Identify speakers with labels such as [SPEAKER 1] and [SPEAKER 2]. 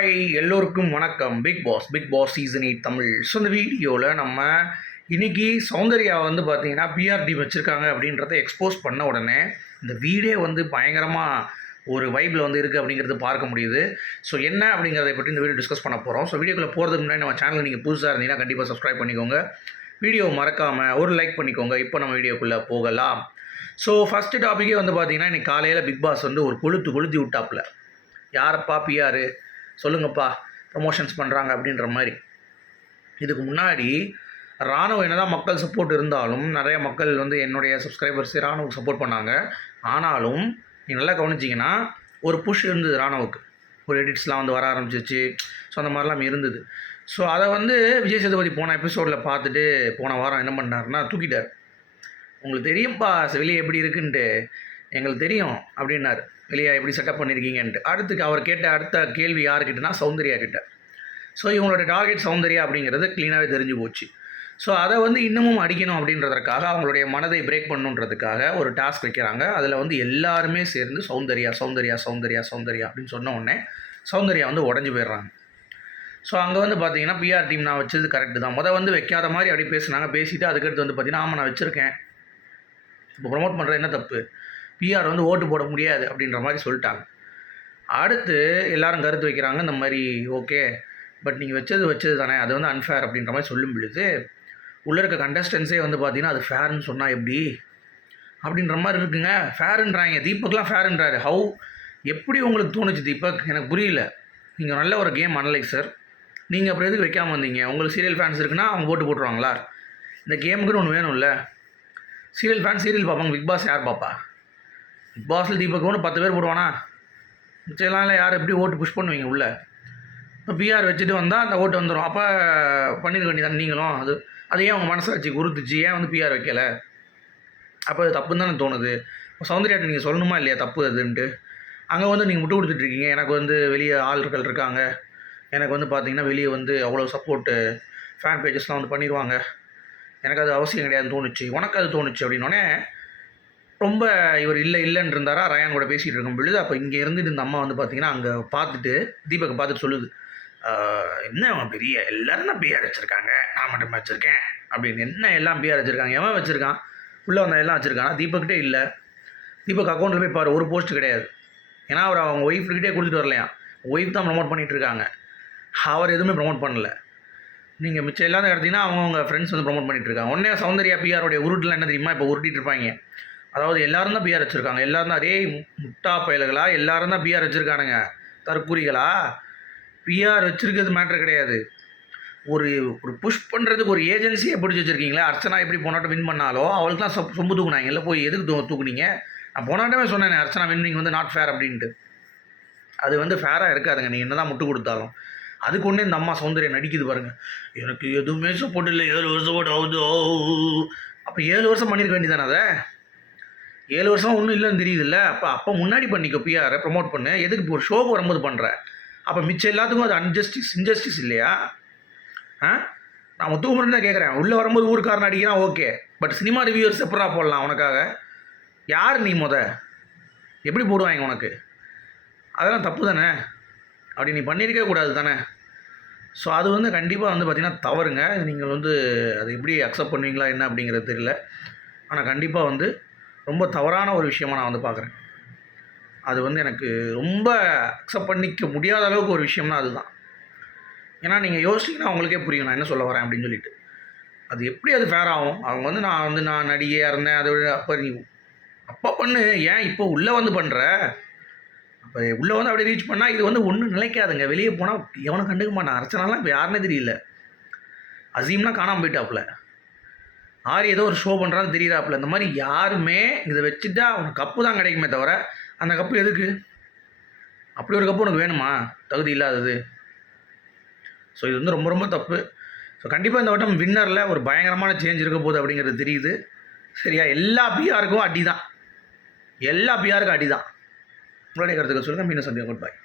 [SPEAKER 1] Hi எல்லோருக்கும் வணக்கம். Bigg Boss Bigg Boss season eight Tamil. So இந்த வீடியோவில் நம்ம இன்னைக்கு சௌந்தர்யா வந்து பார்த்தீங்கன்னா பிஆர்டி வச்சுருக்காங்க அப்படின்றத எக்ஸ்போஸ் பண்ண உடனே இந்த வீடே வந்து பயங்கரமாக ஒரு வைப்பில் வந்து இருக்குது அப்படிங்கிறது பார்க்க முடியுது. ஸோ என்ன அப்படிங்கிறத பற்றி இந்த வீடியோ டிஸ்கஸ் பண்ண போகிறோம் ஸோ வீடியோக்குள்ளே போகிறதுக்கு முன்னாடி நம்ம சேனல் நீங்கள் புதுசாக இருந்தீங்கன்னா கண்டிப்பாக சப்ஸ்கிரைப் பண்ணிக்கோங்க. வீடியோ மறக்காமல் ஒரு லைக் பண்ணிக்கோங்க. இப்போ நம்ம வீடியோக்குள்ளே போகலாம். ஸோ ஃபஸ்ட்டு டாப்பிக்கே வந்து பார்த்தீங்கன்னா இன்றைக்கி காலையில் பிக் பாஸ் வந்து ஒரு கொளுத்து கொளுத்தி விட்டாப்புல. யாரப்பா பிஆர் சொல்லுங்கப்பா ப்ரமோஷன்ஸ் பண்ணுறாங்க அப்படின்ற மாதிரி. இதுக்கு முன்னாடி ராணுவ என்னதான் மக்கள் சப்போர்ட் இருந்தாலும் நிறைய மக்கள் வந்து என்னுடைய சப்ஸ்கிரைபர்ஸ் ராணுவுக்கு சப்போர்ட் பண்ணாங்க. ஆனாலும் நீங்கள் நல்லா கவனிச்சிங்கன்னா ஒரு புஷ் இருந்தது ராணுவுக்கு. ஒரு எடிட்ஸ்லாம் வந்து வர ஆரம்பிச்சிச்சு. ஸோ அந்த மாதிரிலாம் இருந்தது. ஸோ அதை வந்து விஜய் சேதுபதி போன எபிசோடில் பார்த்துட்டு போன வாரம் என்ன பண்ணாருன்னா தூக்கிட்டார். உங்களுக்கு தெரியும்ப்பா வெளியே எப்படி இருக்குன்ட்டு. எங்களுக்கு தெரியும் அப்படின்னாரு. இல்லையா எப்படி செட்டப் பண்ணியிருக்கீங்கன்ட்டு அடுத்துக்கு அவர் கேட்ட அடுத்த கேள்வி யாருக்கிட்டனா சௌந்தர்யா கிட்ட. ஸோ இவங்களோட டார்கெட் சௌந்தர்யா அப்படிங்கிறது க்ளீனாகவே தெரிஞ்சு போச்சு. ஸோ அதை வந்து இன்னமும் அடிக்கணும் அப்படின்றதற்காக அவங்களுடைய மனதை பிரேக் பண்ணுன்றதுக்காக ஒரு டாஸ்க் வைக்கிறாங்க. அதில் வந்து எல்லாருமே சேர்ந்து சௌந்தர்யா சௌந்தர்யா சௌந்தர்யா சௌந்தர்யா அப்படின்னு சொன்ன உடனே சௌந்தர்யா வந்து உடஞ்சி போயிடுறாங்க. ஸோ அங்கே வந்து பார்த்தீங்கன்னா பிஆர் டீம் நான் வச்சது கரெக்டு தான். முதல் வந்து வைக்காத மாதிரி அப்படி பேசுனாங்க. பேசிவிட்டு அதுக்கடுத்து வந்து பார்த்தீங்கன்னா ஆமாம் நான் வச்சுருக்கேன். இப்போ ப்ரொமோட் பண்ணுறது என்ன தப்பு? பிஆர் வந்து ஓட்டு போட முடியாது அப்படின்ற மாதிரி சொல்லிட்டாங்க. அடுத்து எல்லாரும் கருத்து வைக்கிறாங்க இந்த மாதிரி ஓகே பட் நீங்கள் வச்சது வச்சது தானே அது வந்து அன்ஃபேர் அப்படின்ற மாதிரி சொல்லும் பொழுது உள்ளே இருக்க கண்டஸ்டன்ஸே வந்து பார்த்தீங்கன்னா அது ஃபேர்னு சொன்னால் எப்படி? அப்படின்ற மாதிரி இருக்குங்க. ஃபேருன்றாங்க தீபக்லாம் ஃபேருன்றாரு ஹவு எப்படி உங்களுக்கு தோணுச்சு தீபக்? எனக்கு புரியல. நீங்கள் நல்ல ஒரு கேம் அனலைசர் நீங்கள் அப்புறம் எதுக்கு வைக்காமல் வந்தீங்க? உங்களுக்கு சீரியல் ஃபேன்ஸ் இருக்குன்னா அவங்க ஓட்டு போட்டுருவாங்களா? இந்த கேமுக்குன்னு ஒன்று வேணும்ல. சீரியல் ஃபேன் சீரியல் பார்ப்பாங்க. பிக் பாஸ் யார் பார்ப்பா? பிக் பாஸில் தீபக் ஒன்று பத்து பேர் போடுவானா? மிச்சம்லாம் யார் எப்படி ஓட்டு புஷ் பண்ணுவீங்க உள்ளே? இப்போ பிஆர் வச்சுட்டு வந்தால் அந்த ஓட்டு வந்துடும் அப்போ பண்ணிருக்க வேண்டியதானே நீங்களும்? அது அது ஏன் உங்கள் மனசாட்சி குருத்துச்சு? ஏன் வந்து பிஆர் வைக்கல? அப்போ அது தப்புன்னு தானே தோணுது. சௌந்தர்யாட்ட நீங்கள் சொல்லணுமா இல்லையா தப்பு அதுன்ட்டு? அங்கே வந்து நீங்கள் விட்டு கொடுத்துட்ருக்கீங்க எனக்கு வந்து வெளியே ஆள்கள் இருக்காங்க. எனக்கு வந்து பார்த்தீங்கன்னா வெளியே வந்து அவ்வளோ சப்போர்ட்டு ஃபேன் பேஜஸ்லாம் வந்து பண்ணிடுவாங்க எனக்கு அது அவசியம் கிடையாதுன்னு தோணுச்சு. உனக்கு அது தோணுச்சு அப்படின்னோடனே ரொம்ப இவர் இல்லை இல்லைன்னு இருந்தாரா? ரயான் கூட பேசிகிட்டு இருக்கும் பொழுது அப்போ இங்கே இருந்துட்டு இந்த அம்மா வந்து பார்த்தீங்கன்னா அங்கே பார்த்துட்டு தீபக்கை பார்த்துட்டு சொல்லுது. என்ன அவன் பெரிய? எல்லாரும் தான் பிஆர் வச்சுருக்காங்க. நான் மட்டும் வச்சுருக்கேன். அப்படின்னு. என்ன எல்லாம் பிஆர் வச்சுருக்காங்க? எவன் வச்சுருக்கான்? உள்ளே வந்த எல்லாம் வச்சுருக்கான்? தீபக்கிட்டே இல்லை. தீபக் அக்கௌண்ட்டில் போய் பாரு ஒரு போஸ்ட் கிடையாது. ஏன்னா அவர் அவங்க ஒய்ஃப்கிட்டே கொடுத்துட்டு வரலையா ஒய்ஃப் தான் ப்ரமோட் பண்ணிகிட்டு இருக்காங்க. அவர் எதுவுமே ப்ரொமோட் பண்ணல. நீங்கள் மிச்சம் இல்லாத எடுத்தீங்கன்னா அவங்கவுங்க ஃப்ரெண்ட்ஸ் வந்து ப்ரமோட் பண்ணிகிட்டு இருக்காங்க. உடனே சௌந்தர்யா பிஆருடைய உருட்டில் என்ன தெரியுமா? இப்போ உருட்டிட்டு இருப்பாங்க. அதாவது எல்லாரும் தான் பிஆர் வச்சுருக்காங்க. எல்லாரும் தான் அதே முட்டா பயல்களா? எல்லாரும் தான் பிஆர் வச்சுருக்கானுங்க. தற்கூரிகளா பிஆர் வச்சுருக்கிறது மேட்ரு கிடையாது. ஒரு ஒரு புஷ் பண்ணுறதுக்கு ஒரு ஏஜென்சியை பிடிச்சி வச்சுருக்கீங்களா அர்ச்சனா எப்படி போனாட்டம் வின் பண்ணாலோ அவளுக்கு தான் சொம்பு தூக்குனாங்க. இல்லை போய் எதுக்கு தூ தூக்குனீங்க? நான் போனாட்டமே சொன்னேன் அர்ச்சனா வின்னிங் வந்து நாட் ஃபேர் அப்படின்ட்டு. அது வந்து ஃபேராக இருக்காதுங்க. நீங்கள் என்ன தான் முட்டு கொடுத்தாலும். அதுக்கு ஒன்றே இந்த அம்மா சௌந்தர்யம் நடிக்குது பாருங்கள் எனக்கு எதுவுமே சப்போர்ட் இல்லை. ஏழு வருஷம் போட்டு ஆகுது அப்போ ஏழு வருஷம் பண்ணியிருக்க வேண்டியதானே அதை? ஏழு வருஷம் ஒன்றும் இல்லைன்னு தெரியுதுல்ல? அப்போ அப்போ முன்னாடி பண்ணிக்கோ பிஆரை ப்ரமோட் பண்ணு. எதுக்கு இப்போ ஒரு ஷோக்கு வரும்போது பண்ணுற அப்போ மிச்சம் எல்லாத்துக்கும் அது அன்ஜஸ்டிஸ் இன்ஜஸ்டிஸ் இல்லையா? ஆ? நான் ஒத்துக்க தான் கேட்குறேன் உள்ளே வரும்போது ஊருக்காரன் அடிக்கிறான் ஓகே பட் சினிமா ரிவ்யூவர்ஸ் எப்படா போடலாம் உனக்காக? யார் நீ முத? எப்படி போடுவாங்க உனக்கு? அதெல்லாம் தப்பு தானே? அப்படி நீ பண்ணியிருக்கே கூடாது தானே? ஸோ அது வந்து கண்டிப்பாக வந்து பார்த்திங்கன்னா தவறுங்க. நீங்கள் வந்து அதை எப்படி அக்செப்ட் பண்ணுவீங்களா என்ன அப்படிங்கிறது தெரியல. ஆனால் கண்டிப்பாக வந்து ரொம்ப தவறான ஒரு விஷயமாக நான் வந்து பார்க்குறேன். அது வந்து எனக்கு ரொம்ப அக்செப்ட் பண்ணிக்க முடியாத அளவுக்கு ஒரு விஷயம்னா அதுதான். ஏன்னா நீங்கள் யோசிச்சிங்கன்னா உங்களுக்கே புரியும் நான் என்ன சொல்ல வரேன் அப்படின்னு சொல்லிட்டு. அது எப்படி அது ஃபேர் ஆகும்? அவங்க வந்து நான் வந்து நான் நடிகையாக இருந்தேன் அதை விட அப்போ நீ அப்போ பண்ணு. ஏன் இப்போ உள்ளே வந்து பண்ணுற அப்போ உள்ளே வந்து அப்படியே ரீச் பண்ணால் இது வந்து ஒன்றும் நிலைக்காதுங்க. வெளியே போனால் எவனை கண்டுக்க மாட்டான். அரசனாலாம் இப்போ யாருன்னே தெரியல. அசீம்லாம் காணாமல் போயிட்டாப்புல. ஆறு ஏதோ ஒரு ஷோ பண்ணுறான்னு தெரியுறாப்புல. இந்த மாதிரி யாருமே இதை வச்சுட்டா அவனுக்கு கப்பு தான் கிடைக்குமே தவிர அந்த கப்பு எதுக்கு? அப்படி ஒரு கப்பு உனக்கு வேணுமா? தகுதி இல்லாதது. ஸோ இது வந்து ரொம்ப ரொம்ப தப்பு. ஸோ கண்டிப்பாக இந்த வட்டம் வின்னரில் ஒரு பயங்கரமான சேஞ்ச் இருக்க போகுது அப்படிங்கிறது தெரியுது. சரியா? எல்லா பிஆருக்கும் அடி தான் எல்லா பிஆருக்கும் அடி தான் உங்களுடைய கருத்துக்கள் சொல்லுங்கள் மீண்டும் சந்தியம் குட் பாய்